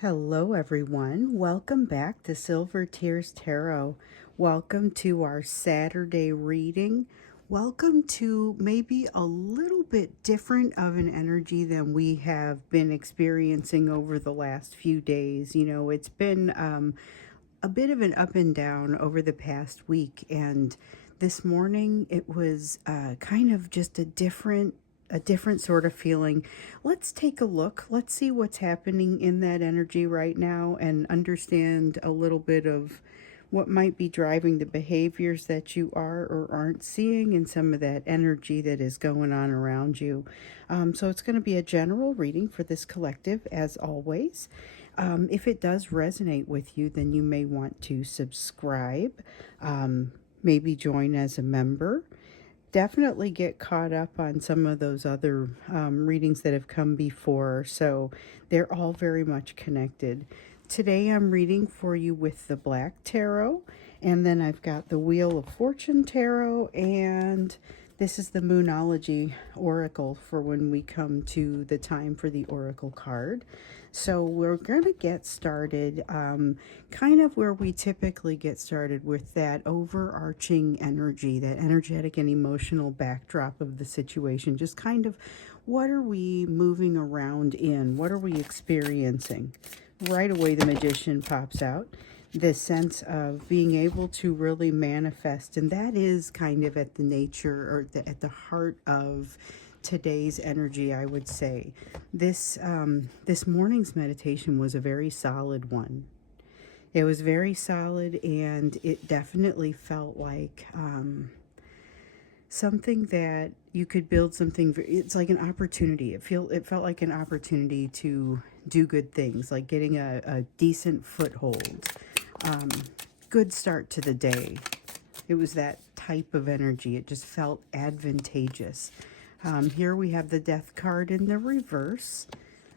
Hello, everyone. Welcome back to Silver Tears Tarot. Welcome to our Saturday reading. Welcome to maybe a little bit different of an energy than we have been experiencing over the last few days. It's been a bit of an up and down over the past week, and this morning it was kind of just a different sort of feeling. Let's take a look. Let's see what's happening in that energy right now and understand a little bit of what might be driving the behaviors that you are or aren't seeing in some of that energy that is going on around you. So it's going to be a general reading for this collective, as always. If it does resonate with you, then you may want to subscribe, maybe join as a member. Definitely get caught up on some of those other readings that have come before. So they're all very much connected. Today I'm reading for you with the Black Tarot, and then I've got the Wheel of Fortune Tarot, and this is the Moonology Oracle for when we come to the time for the Oracle card. So we're going to get started kind of where we typically get started, with that overarching energy, that energetic and emotional backdrop of the situation. Just kind of what are we moving around in? What are we experiencing? Right away, the Magician pops out. This sense of being able to really manifest, and that is kind of at the nature, or at the heart of today's energy, I would say. This morning's meditation was a very solid one. It was very solid, and it definitely felt like something that you could build something. It's like an opportunity. It felt like an opportunity to do good things, like getting a decent foothold, good start to the day. It was that type of energy. It just felt advantageous. Here we have the Death card in the reverse,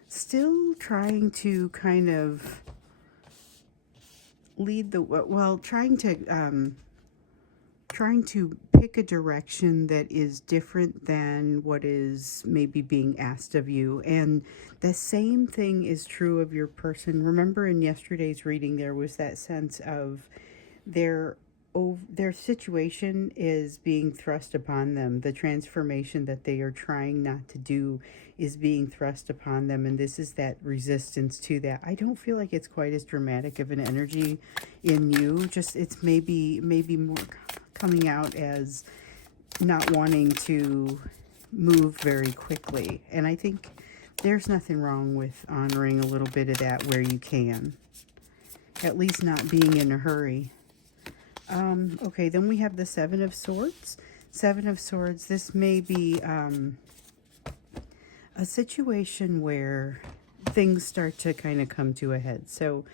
still trying to kind of lead the, well, trying to pick a direction that is different than what is maybe being asked of you. And the same thing is true of your person. Remember, in yesterday's reading, there was that sense of their situation is being thrust upon them. The transformation that they are trying not to do is being thrust upon them, and this is that resistance to that. I don't feel like it's quite as dramatic of an energy in you. Just, it's maybe more coming out as not wanting to move very quickly. And I think there's nothing wrong with honoring a little bit of that where you can. At least not being in a hurry. Okay, then we have the Seven of Swords. Seven of Swords, this may be a situation where things start to kind of come to a head. So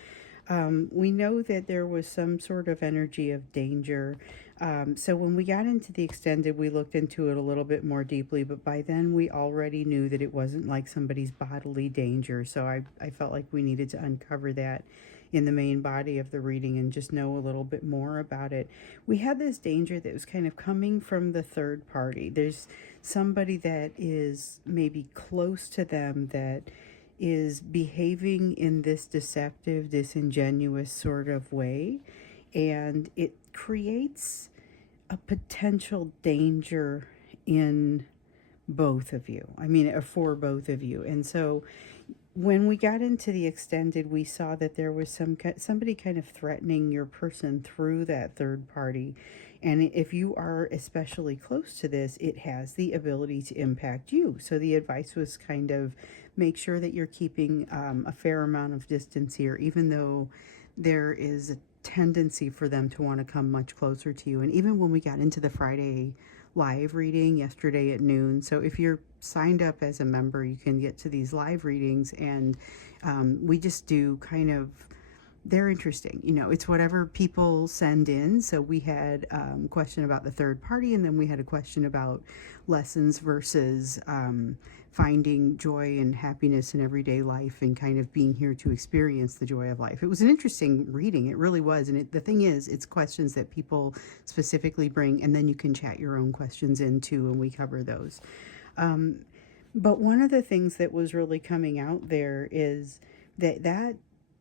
we know that there was some sort of energy of danger. So when we got into the extended, we looked into it a little bit more deeply, but by then we already knew that it wasn't like somebody's bodily danger. So I felt like we needed to uncover that in the main body of the reading and just know a little bit more about it. We had this danger that was kind of coming from the third party. There's somebody that is maybe close to them that is behaving in this deceptive, disingenuous sort of way, and it creates a potential danger in both of you. I mean, for both of you. And so when we got into the extended, we saw that there was somebody kind of threatening your person through that third party. And if you are especially close to this, it has the ability to impact you. So the advice was kind of make sure that you're keeping a fair amount of distance here, even though there is a tendency for them to want to come much closer to you. And even when we got into the Friday live reading yesterday at noon, so if you're signed up as a member, you can get to these live readings, and we just do kind of, they're interesting. It's whatever people send in. So we had a question about the third party, and then we had a question about lessons versus finding joy and happiness in everyday life, and kind of being here to experience the joy of life. It was an interesting reading. It really was. And the thing is, it's questions that people specifically bring, and then you can chat your own questions in too, and we cover those. But one of the things that was really coming out there is that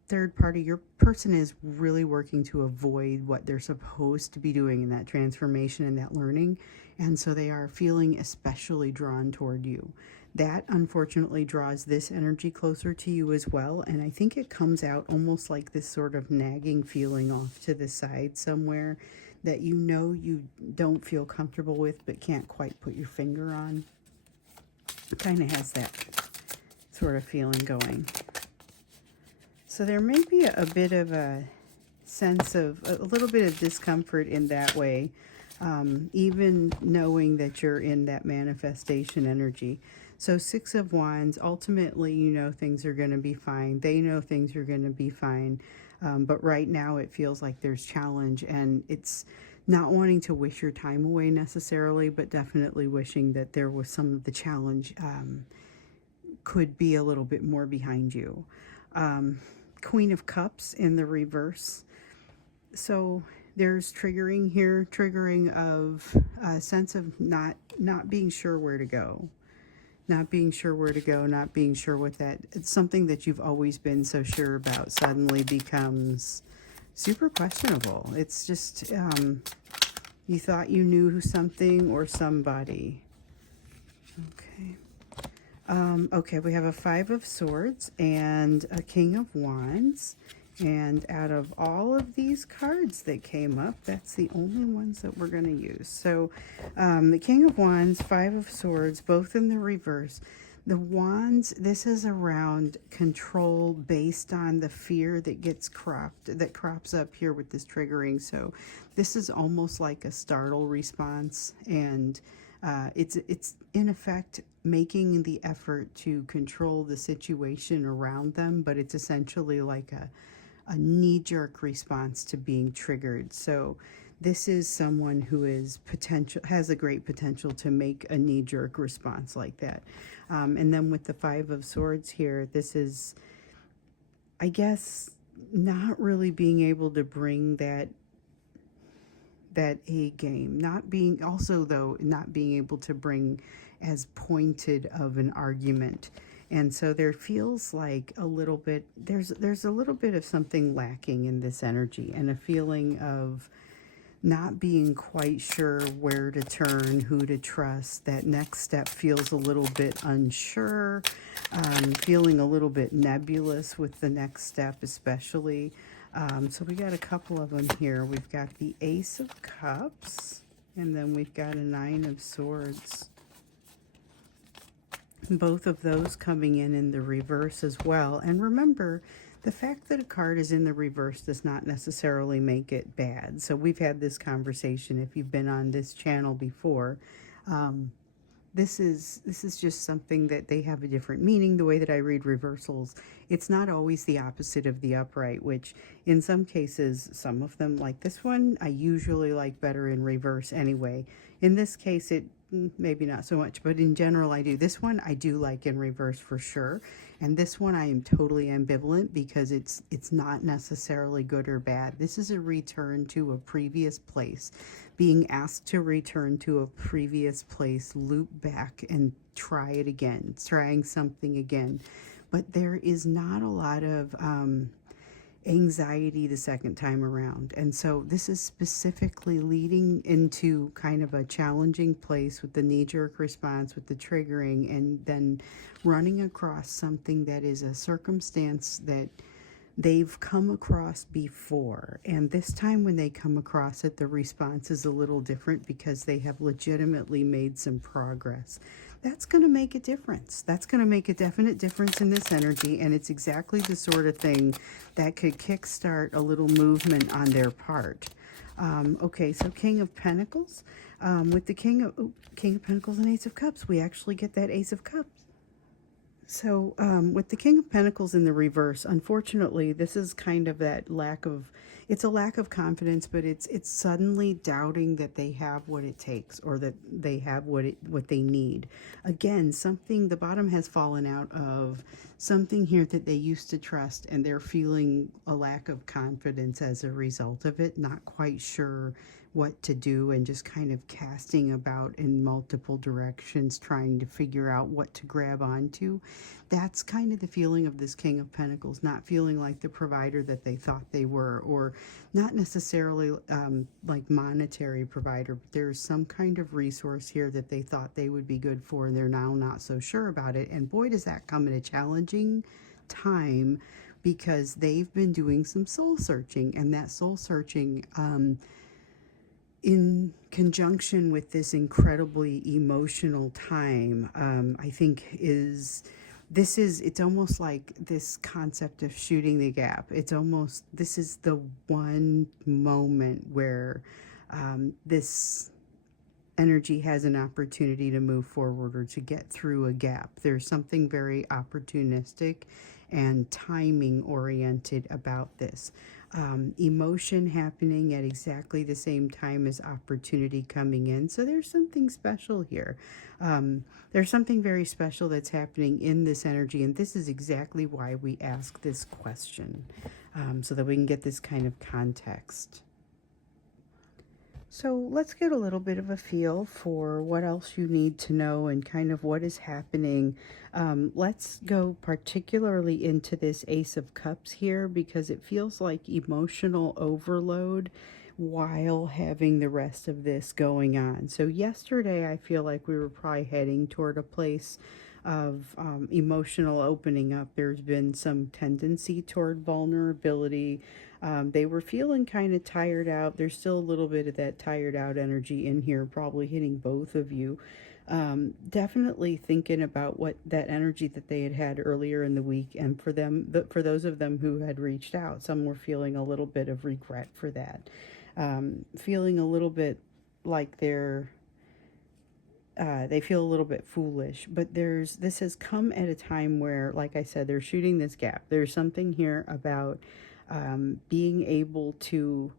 third party, your person is really working to avoid what they're supposed to be doing in that transformation and that learning. And so they are feeling especially drawn toward you. That unfortunately draws this energy closer to you as well. And I think it comes out almost like this sort of nagging feeling off to the side somewhere that you know you don't feel comfortable with but can't quite put your finger on. It kind of has that sort of feeling going. So there may be a bit of a sense of a little bit of discomfort in that way, even knowing that you're in that manifestation energy. So Six of Wands, ultimately, you know things are going to be fine. They know things are going to be fine. But right now it feels like there's challenge, and it's not wanting to wish your time away necessarily, but definitely wishing that there was some of the challenge could be a little bit more behind you. Queen of Cups in the reverse. So there's triggering here, triggering of a sense of not being sure where to go. Not being sure where to go, not being sure what that, it's something that you've always been so sure about suddenly becomes super questionable. It's just, you thought you knew something or somebody. Okay. Okay, we have a Five of Swords and a King of Wands. And out of all of these cards that came up, that's the only ones that we're going to use. So the King of Wands, Five of Swords, both in the reverse. The Wands, this is around control based on the fear that gets crops up here with this triggering. So this is almost like a startle response, and it's in effect making the effort to control the situation around them, but it's essentially like a knee-jerk response to being triggered. So this is someone who has a great potential to make a knee-jerk response like that. And then with the Five of Swords here, this is, I guess, not really being able to bring that A game. Not being able to bring as pointed of an argument. And so there feels like a little bit, there's a little bit of something lacking in this energy, and a feeling of not being quite sure where to turn, who to trust. That next step feels a little bit unsure, feeling a little bit nebulous with the next step especially. So we got a couple of them here. We've got the Ace of Cups, and then we've got a Nine of Swords. Both of those coming in the reverse as well. And remember, the fact that a card is in the reverse does not necessarily make it bad. So we've had this conversation if you've been on this channel before. This is just something that they have a different meaning. The way that I read reversals, it's not always the opposite of the upright, which in some cases, some of them, like this one, I usually like better in reverse anyway. In this case, it maybe not so much, but in general I do. This one I do like in reverse for sure, and this one I am totally ambivalent because it's not necessarily good or bad. This is a return to a previous place, being asked to return to a previous place, loop back and try it again, trying something again. But there is not a lot of anxiety the second time around. And so this is specifically leading into kind of a challenging place with the knee-jerk response, with the triggering, and then running across something that is a circumstance that they've come across before. And this time when they come across it, the response is a little different because they have legitimately made some progress. That's going to make a difference. That's going to make a definite difference in this energy, and it's exactly the sort of thing that could kickstart a little movement on their part. Okay, so King of Pentacles. With the King of Pentacles and Ace of Cups, we actually get that Ace of Cups. So with the King of Pentacles in the reverse, unfortunately, this is kind of that lack of it's a lack of confidence, but it's suddenly doubting that they have what it takes, or that they have what they need. Again, something, the bottom has fallen out of something here that they used to trust, and they're feeling a lack of confidence as a result of it, not quite sure what to do, and just kind of casting about in multiple directions, trying to figure out what to grab onto. That's kind of the feeling of this King of Pentacles, not feeling like the provider that they thought they were, or not necessarily like monetary provider, but there's some kind of resource here that they thought they would be good for, and they're now not so sure about it. And boy, does that come at a challenging time, because they've been doing some soul searching, and that soul searching, in conjunction with this incredibly emotional time, I think it's almost like this concept of shooting the gap. It's almost, this is the one moment where this energy has an opportunity to move forward, or to get through a gap. There's something very opportunistic and timing oriented about this. Emotion happening at exactly the same time as opportunity coming in. So there's something special here. There's something very special that's happening in this energy, and this is exactly why we ask this question, so that we can get this kind of context. So let's get a little bit of a feel for what else you need to know, and kind of what is happening. Let's go particularly into this Ace of Cups here, because it feels like emotional overload while having the rest of this going on. So yesterday, I feel like we were probably heading toward a place of emotional opening up. There's been some tendency toward vulnerability. They were feeling kind of tired out. There's still a little bit of that tired out energy in here, probably hitting both of you. Definitely thinking about what that energy that they had had earlier in the week, and for them, for those of them who had reached out, some were feeling a little bit of regret for that, feeling a little bit like they feel a little bit foolish. But this has come at a time where, like I said, they're shooting this gap. There's something here about being able to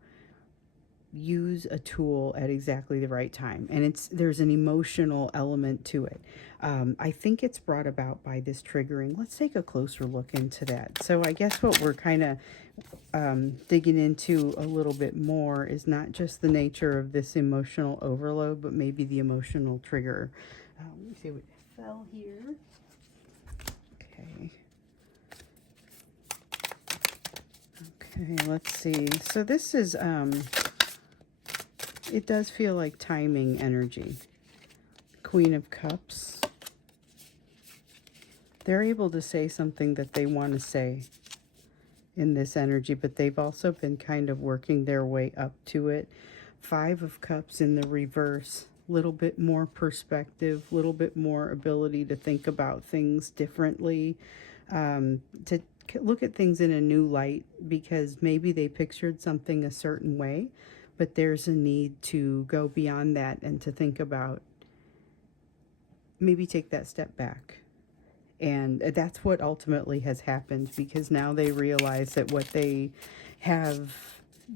use a tool at exactly the right time, and there's an emotional element to it. I think it's brought about by this triggering. Let's take a closer look into that. So I guess what we're kind of digging into a little bit more is not just the nature of this emotional overload, but maybe the emotional trigger. Let me see what fell here. Okay. Okay, let's see. So this is it does feel like timing energy. Queen of Cups. They're able to say something that they want to say in this energy, but they've also been kind of working their way up to it. Five of Cups in the reverse. Little bit more perspective, little bit more ability to think about things differently, to look at things in a new light, because maybe they pictured something a certain way, but there's a need to go beyond that, and to think about, maybe take that step back. And that's what ultimately has happened, because now they realize that what they have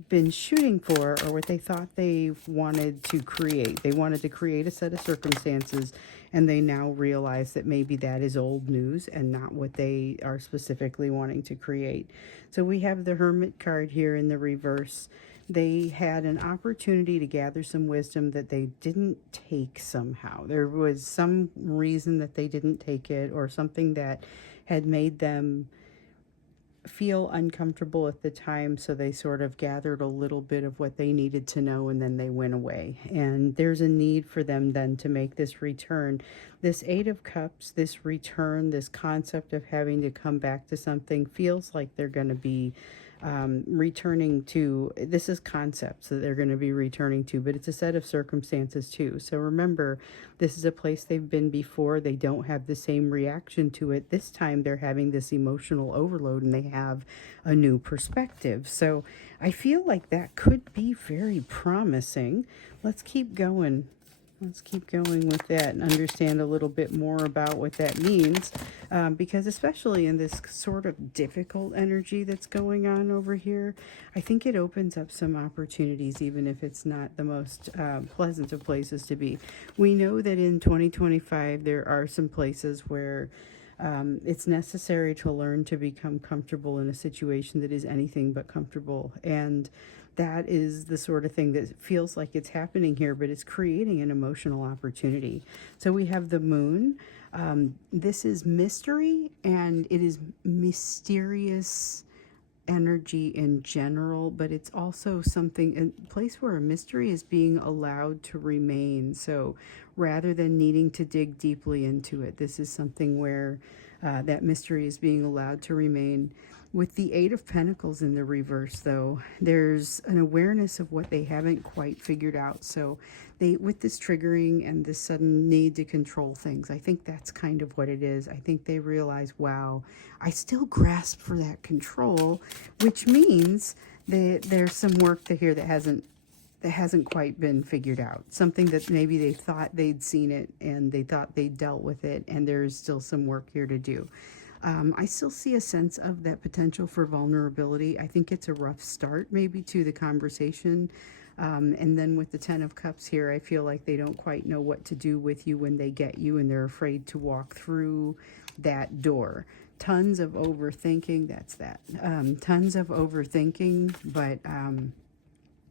been shooting for, or what they thought they wanted to create, they wanted to create a set of circumstances, and they now realize that maybe that is old news and not what they are specifically wanting to create. So we have the Hermit card here in the reverse. They had an opportunity to gather some wisdom that they didn't take somehow. There was some reason that they didn't take it, or something that had made them feel uncomfortable at the time, so they sort of gathered a little bit of what they needed to know, and then they went away. And there's a need for them then to make this return. This Eight of Cups, this return, this concept of having to come back to something, feels like they're going to be returning to, this is concepts that they're going to be returning to, but it's a set of circumstances too. So remember, this is a place they've been before. They don't have the same reaction to it. This time they're having this emotional overload, and they have a new perspective. So I feel like that could be very promising. Let's keep going. Let's keep going with that and understand a little bit more about what that means, because especially in this sort of difficult energy that's going on over here, I think it opens up some opportunities, even if it's not the most pleasant of places to be. We know that in 2025 there are some places where it's necessary to learn to become comfortable in a situation that is anything but comfortable. And that is the sort of thing that feels like it's happening here, but it's creating an emotional opportunity. So we have the moon. This is mystery, and it is mysterious energy in general, but it's also something, a place where a mystery is being allowed to remain. So rather than needing to dig deeply into it, this is something where that mystery is being allowed to remain. With the Eight of Pentacles in the reverse, though, there's an awareness of what they haven't quite figured out. So they, with this triggering and this sudden need to control things, I think that's kind of what it is. I think they realize, wow, I still grasp for that control, which means that there's some work to here that hasn't quite been figured out. Something that maybe they thought they'd seen it and they thought they dealt with it, and there's still some work here to do. I still see a sense of that potential for vulnerability. I think it's a rough start maybe to the conversation. And then with the Ten of Cups here, I feel like they don't quite know what to do with you when they get you, and they're afraid to walk through that door. Tons of overthinking, that's that. Tons of overthinking, but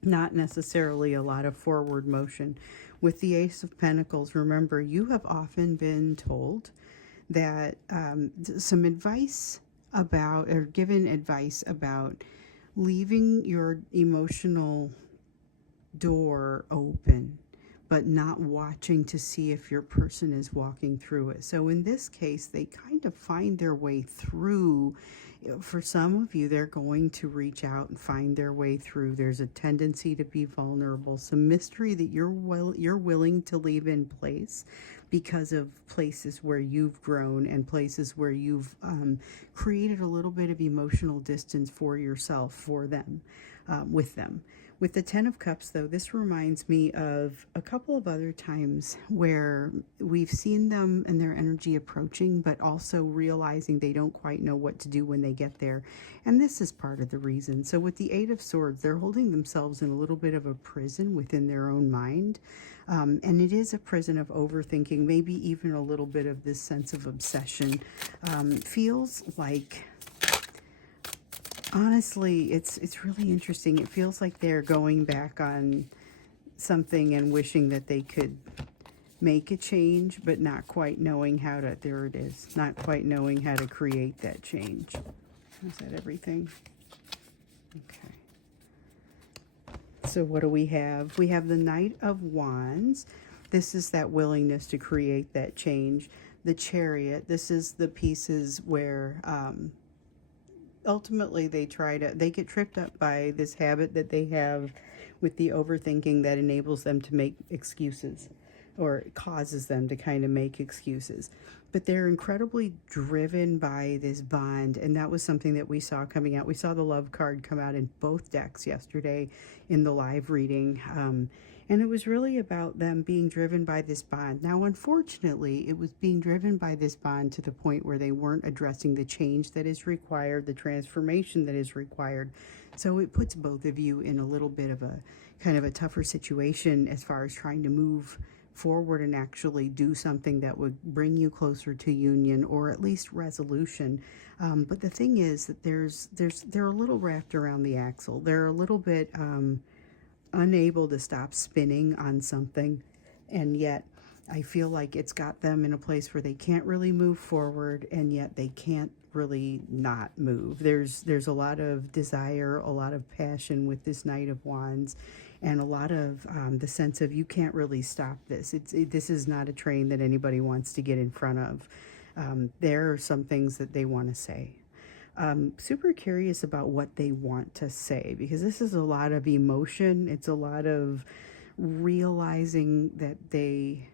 not necessarily a lot of forward motion. With the Ace of Pentacles, remember, you have often been told that some advice about, or given advice about leaving your emotional door open, but not watching to see if your person is walking through it. So in this case, they kind of find their way through. For some of you, they're going to reach out and find their way through. There's a tendency to be vulnerable, some mystery that you're willing to leave in place because of places where you've grown and places where you've created a little bit of emotional distance for yourself, for them, with them. With the Ten of Cups, though, this reminds me of a couple of other times where we've seen them and their energy approaching, but also realizing they don't quite know what to do when they get there. And this is part of the reason. So with the Eight of Swords, they're holding themselves in a little bit of a prison within their own mind. And it is a prison of overthinking, maybe even a little bit of this sense of obsession. Feels like... Honestly, it's really interesting. It feels like they're going back on something and wishing that they could make a change, but not quite knowing how to, there it is, not quite knowing how to create that change. Is that everything? Okay. So what do we have? We have the Knight of Wands. This is that willingness to create that change. The Chariot, this is the pieces where... ultimately they get tripped up by this habit that they have with the overthinking that enables them to make excuses, or causes them to kind of make excuses. But they're incredibly driven by this bond, and that was something that we saw coming out. We saw the love card come out in both decks yesterday in the live reading. And it was really about them being driven by this bond. Now, unfortunately, it was being driven by this bond to the point where they weren't addressing the change that is required, the transformation that is required. So it puts both of you in a little bit of a kind of a tougher situation as far as trying to move forward and actually do something that would bring you closer to union, or at least resolution. But the thing is that they're a little wrapped around the axle. They're a little bit... unable to stop spinning on something, and yet I feel like it's got them in a place where they can't really move forward, and yet they can't really not move. There's a lot of desire, a lot of passion with this Knight of Wands, and a lot of the sense of you can't really stop this. This is not a train that anybody wants to get in front of. There are some things that they want to say. Super curious about what they want to say, because this is a lot of emotion. It's a lot of realizing that they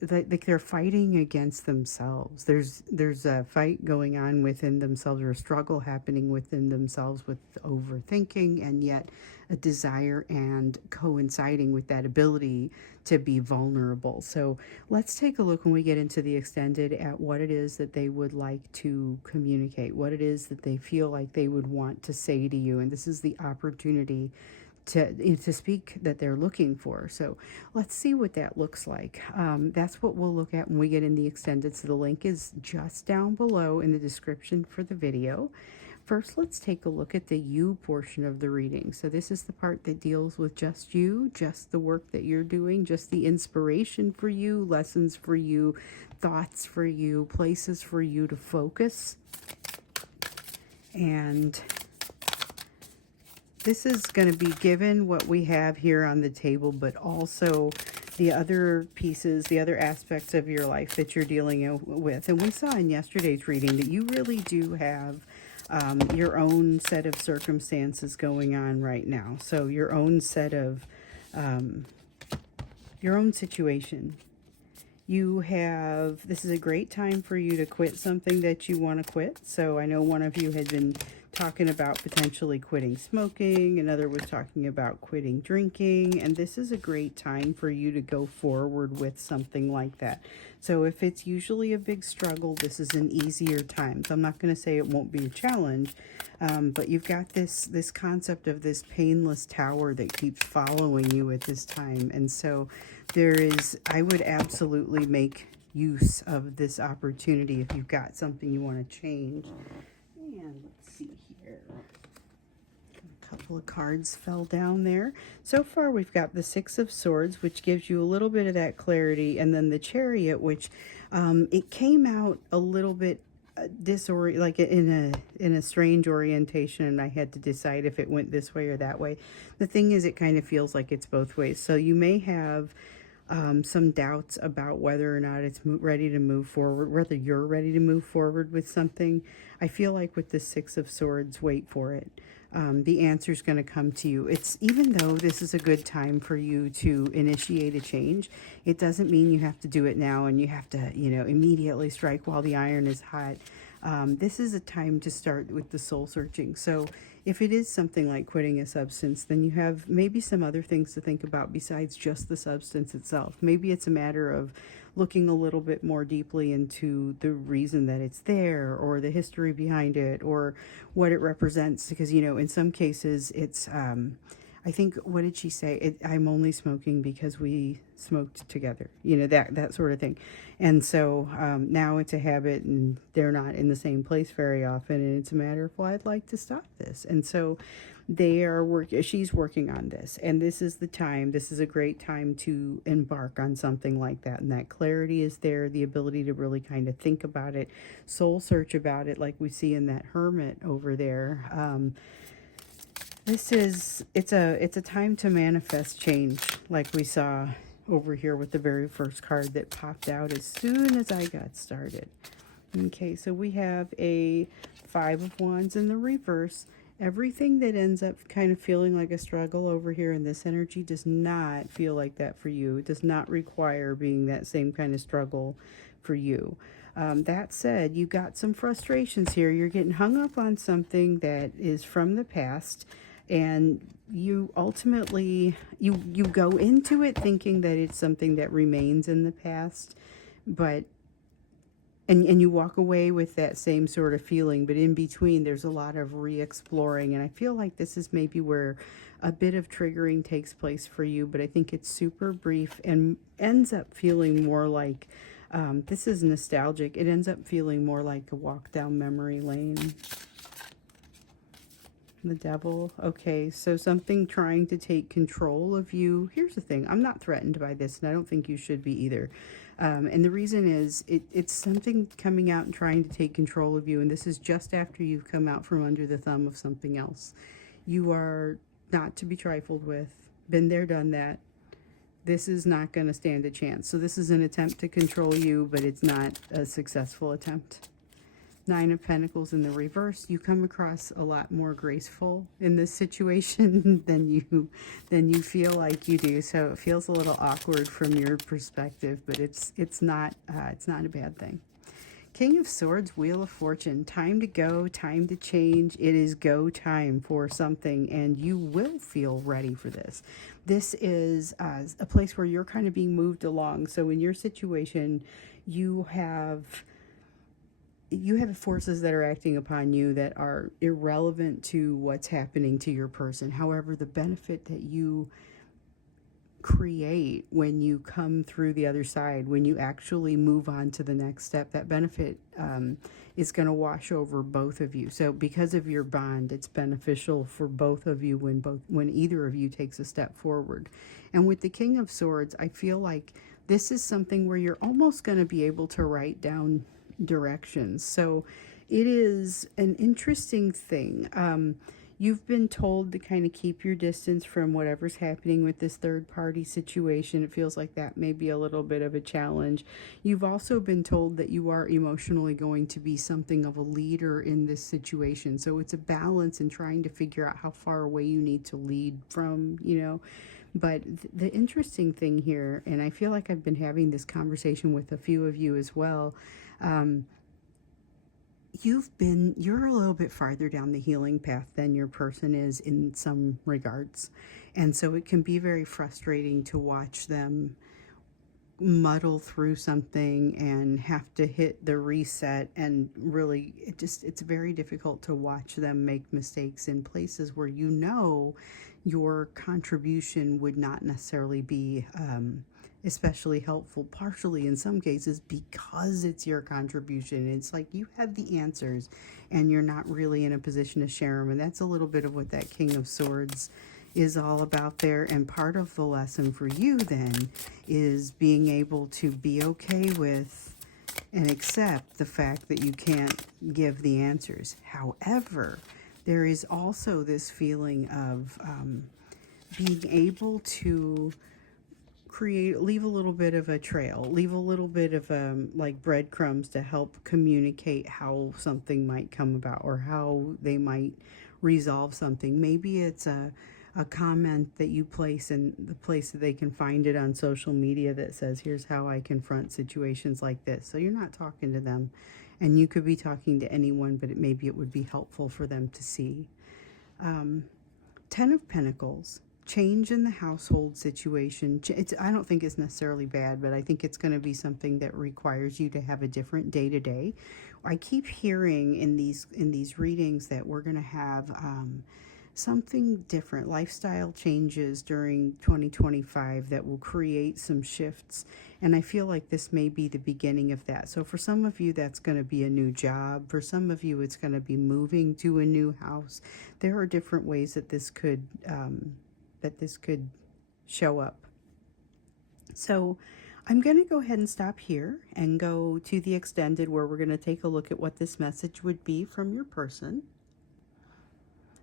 like they're fighting against themselves. There's a fight going on within themselves, or a struggle happening within themselves with overthinking, and yet a desire and coinciding with that ability to be vulnerable. So let's take a look when we get into the extended at what it is that they would like to communicate, what it is that they feel like they would want to say to you. And this is the opportunity to speak that they're looking for. So let's see what that looks like. That's what we'll look at when we get in the extended. So the link is just down below in the description for the video. First, let's take a look at the you portion of the reading. So this is the part that deals with just you, just the work that you're doing, just the inspiration for you, lessons for you, thoughts for you, places for you to focus. And this is going to be given what we have here on the table, but also the other pieces, the other aspects of your life that you're dealing with. And we saw in yesterday's reading that you really do have your own set of circumstances going on right now. So your own set of, your own situation. You have, this is a great time for you to quit something that you want to quit. So I know one of you had been talking about potentially quitting smoking, another was talking about quitting drinking, and this is a great time for you to go forward with something like that. So if it's usually a big struggle, this is an easier time. So I'm not going to say it won't be a challenge, but you've got this concept of this painless tower that keeps following you at this time. And so there is, I would absolutely make use of this opportunity if you've got something you want to change. And let's see here. A couple of cards fell down there. So far we've got the Six of Swords, which gives you a little bit of that clarity, and then the Chariot, which it came out a little bit like in a strange orientation, and I had to decide if it went this way or that way. The thing is, it kind of feels like it's both ways. So you may have some doubts about whether or not it's ready to move forward, whether you're ready to move forward with something. I feel like with the Six of Swords, wait for it. The answer is going to come to you. It's, even though this is a good time for you to initiate a change, it doesn't mean you have to do it now and you have to, you know, immediately strike while the iron is hot. This is a time to start with the soul searching. So if it is something like quitting a substance, then you have maybe some other things to think about besides just the substance itself. Maybe it's a matter of looking a little bit more deeply into the reason that it's there, or the history behind it, or what it represents. Because, you know, in some cases it's, I think, what did she say? I'm only smoking because we smoked together, you know, that sort of thing. And so now it's a habit and they're not in the same place very often. And it's a matter of, well, I'd like to stop this. And so she's working on this. And this is the time, this is a great time to embark on something like that. And that clarity is there, the ability to really kind of think about it, soul search about it, like we see in that Hermit over there. It's a time to manifest change, like we saw over here with the very first card that popped out as soon as I got started. Okay, so we have a Five of Wands in the reverse. Everything that ends up kind of feeling like a struggle over here in this energy does not feel like that for you. It does not require being that same kind of struggle for you. That said, you got some frustrations here. You're getting hung up on something that is from the past, and you ultimately, you go into it thinking that it's something that remains in the past, but and you walk away with that same sort of feeling, but in between there's a lot of re-exploring. And I feel like this is maybe where a bit of triggering takes place for you, but I think it's super brief and ends up feeling more like, this is nostalgic, it ends up feeling more like a walk down memory lane. The Devil. Okay, so something trying to take control of you. Here's the thing, I'm not threatened by this, and I don't think you should be either. And the reason is, it's something coming out and trying to take control of you, and this is just after you've come out from under the thumb of something else. You are not to be trifled with. Been there, done that. This is not going to stand a chance. So this is an attempt to control you, but it's not a successful attempt. Nine of Pentacles in the reverse, you come across a lot more graceful in this situation than you feel like you do. So it feels a little awkward from your perspective, but it's not a bad thing. King of Swords, Wheel of Fortune. Time to go, time to change. It is go time for something, and you will feel ready for this. This is a place where you're kind of being moved along. So in your situation, you have forces that are acting upon you that are irrelevant to what's happening to your person. However, the benefit that you create when you come through the other side, when you actually move on to the next step, that benefit is going to wash over both of you. So because of your bond, it's beneficial for both of you when either of you takes a step forward. And with the King of Swords, I feel like this is something where you're almost going to be able to write down directions. So it is an interesting thing. You've been told to kind of keep your distance from whatever's happening with this third party situation. It feels like that may be a little bit of a challenge. You've also been told that you are emotionally going to be something of a leader in this situation. So it's a balance in trying to figure out how far away you need to lead from, But the interesting thing here, and I feel like I've been having this conversation with a few of you as well, you're a little bit farther down the healing path than your person is in some regards. And so it can be very frustrating to watch them muddle through something and have to hit the reset, and really it's very difficult to watch them make mistakes in places where your contribution would not necessarily be especially helpful, partially in some cases because it's your contribution. It's like you have the answers and you're not really in a position to share them. And that's a little bit of what that King of Swords is all about there. And part of the lesson for you then is being able to be okay with and accept the fact that you can't give the answers. However, there is also this feeling of being able to leave a little bit of a trail, leave a little bit of like breadcrumbs to help communicate how something might come about or how they might resolve something. Maybe it's a comment that you place in the place that they can find it on social media that says, here's how I confront situations like this. So you're not talking to them, and you could be talking to anyone, but maybe it would be helpful for them to see. 10 of Pentacles. Change in the household situation. I don't think it's necessarily bad, but I think it's going to be something that requires you to have a different day-to-day. I keep hearing in these readings that we're going to have something different, lifestyle changes during 2025 that will create some shifts. And I feel like this may be the beginning of that. So for some of you, that's going to be a new job. For some of you, it's going to be moving to a new house. There are different ways that this could show up. So I'm going to go ahead and stop here and go to the extended, where we're going to take a look at what this message would be from your person.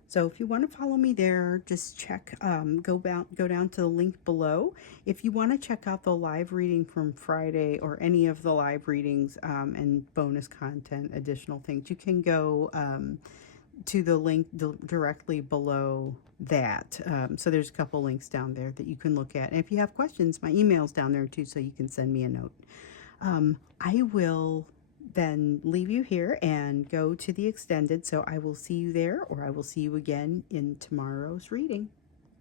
So if you want to follow me there, just check, go down to the link below. If you want to check out the live reading from Friday or any of the live readings and bonus content, additional things, you can go to the link directly below that. So there's a couple links down there that you can look at. And if you have questions, my email's down there too, so you can send me a note. I will then leave you here and go to the extended. So I will see you there, or I will see you again in tomorrow's reading.